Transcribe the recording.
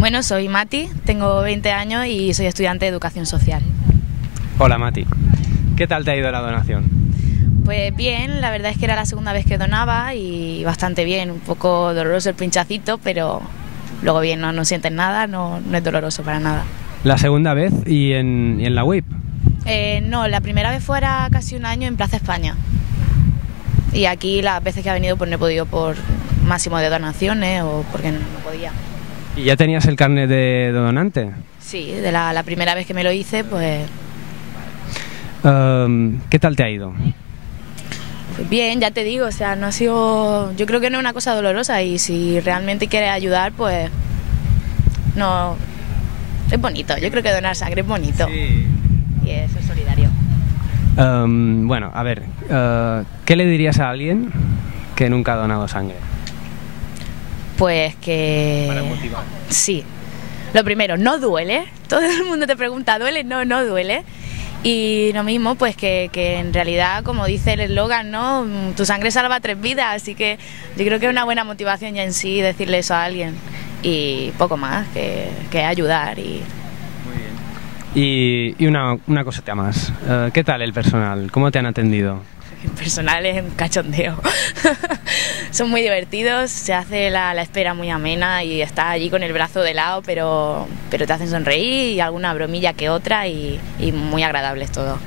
Bueno, soy Mati, tengo 20 años y soy estudiante de Educación Social. Hola Mati, ¿qué tal te ha ido la donación? Pues bien, la verdad es que era la segunda vez que donaba y bastante bien, un poco doloroso el pinchacito, pero luego bien, no sientes nada, no es doloroso para nada. ¿La segunda vez y en la WIP? No, la primera vez fuera casi un año en Plaza España. Y aquí las veces que ha venido pues no he podido por máximo de donaciones o porque no podía. ¿Y ya tenías el carnet de donante? Sí, de la primera vez que me lo hice, pues ¿Qué tal te ha ido? bien, ya te digo, o sea, no ha sido, yo creo que no es una cosa dolorosa y si realmente quieres ayudar, pues no, es bonito, yo creo que donar sangre es bonito. Sí. Y eso es solidario. Bueno, a ver, ¿qué le dirías a alguien que nunca ha donado sangre? Pues que... Para motivar. Sí, lo primero, no duele, todo el mundo te pregunta, ¿duele? No duele. Y lo mismo, pues que en realidad, como dice el eslogan, ¿no? Tu sangre salva 3 vidas, así que yo creo que es una buena motivación ya en sí decirle eso a alguien. Y poco más, que ayudar. Y Y una cosita más, ¿qué tal el personal? ¿Cómo te han atendido? el personal es un cachondeo. Son muy divertidos, se hace la espera muy amena y estás allí con el brazo de lado, pero te hacen sonreír y alguna bromilla que otra y muy agradables todo.